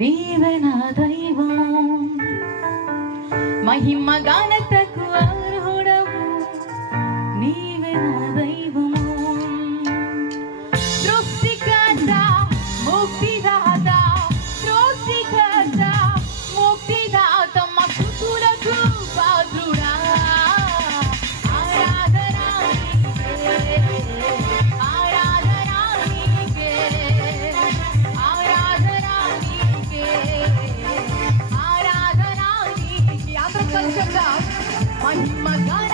నీవే నా దైవము, మహిమ గానతకు అర్హుడవు. నీవే నా దైవము, సృష్టికర్త ముక్తిదాత, సృష్టికర్త ముక్తిదాత, మా స్తుతులకు పాత్రుడా. ఆరాధన నీకే, ఆరాధన నీకే, ఆరాధన నీకే, ఆరాధన నీకే. అందరం కలిసి చెప్దాం. మహిమ గాన